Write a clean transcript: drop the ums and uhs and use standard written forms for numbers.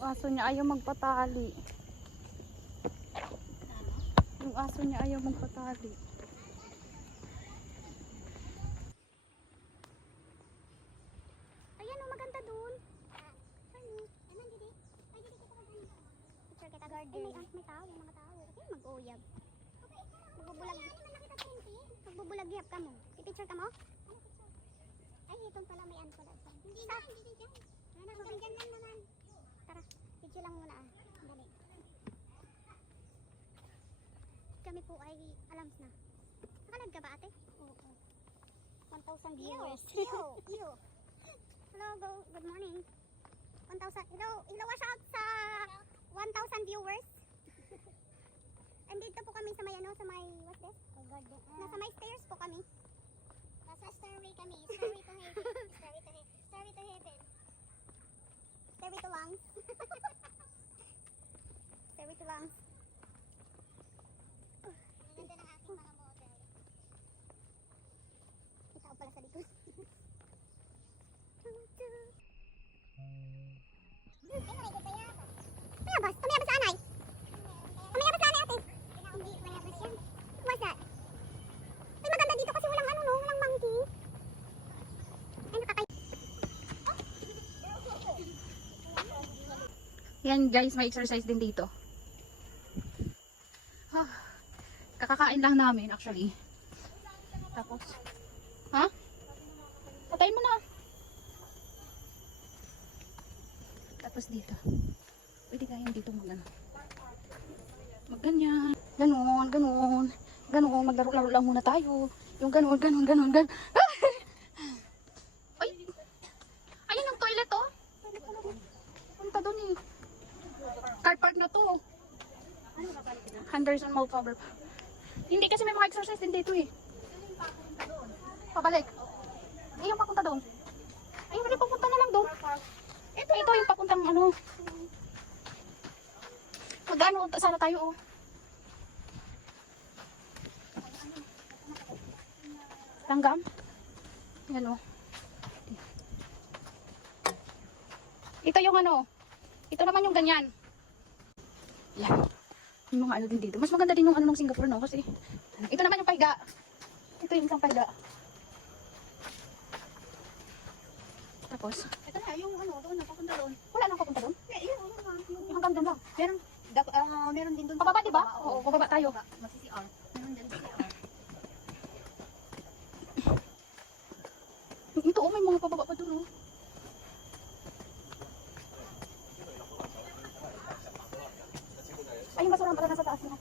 Yung aso niya ayaw magpatali. Yung aso niya ayaw magpatali. Ayan o, maganda dun. Picture kita garden. May tao, mga tao. Okay, mag-uyab. Magbubulagyap ka mo. I-picture ka mo? Ay, itong pala may ano pala. Hindi na, hindi dyan. Hanggang lang naman. Tara, video lang muna ah. Dali. Kami po ay alams na. Nakalag ka ba ate? Oo. 1,000 viewers. Hello, good morning. 1,000. Hello, shout sa 1,000 viewers. Andito po kami sa may ano, sa may, what's this? Nasa may stairs po kami. Nasa stairway kami. Stairway to heaven. Stairway to heaven. Stairway to heaven. Stairway to lungs. Stairway to lungs. Ang ganda ng aking mga model. May tao pala sa likod. Mayabas? Mayabas sa anay? Mayabas sa anay ate? Hindi, mayabas yan. What's that? Ay, maganda dito kasi walang ano no, walang monkey. Ay, nakakay... Yan guys, may exercise din dito. Kakakain lang namin actually. Tapos, ha? Patayin mo na. Tapos dito. Pwede kayang dito magganyan. Ganon. Maglaro-laro lang muna tayo. Yung ganon. Ay! Ayun yung toilet oh. Punta doon eh. Car park na to. Henderson Mall cover. Hindi kasi may mga exercise din dito eh. Pabalik. Yung papunta doon. Ayun, hindi papunta na lang doon. Ito yung papuntang ano. Magano sana tayo oh. Langgam. Yan oh. Ito yung ano. Ito naman yung ganyan. Yan. Yung mga ano din dito. Mas maganda din yung ano ng Singapore no kasi ito naman yung pahiga. Ito yung isang pahiga. Tapos ito na yung ano doon napapunta doon. Wala nang papunta doon? Yung hanggang doon lang. Meron din doon. Pababa diba? Oo, pababa tayo. Mag-CCR. Meron din CCR. Ito oh, may mga pababa pa doon oh. Ay, yung basura pala nasa taas na.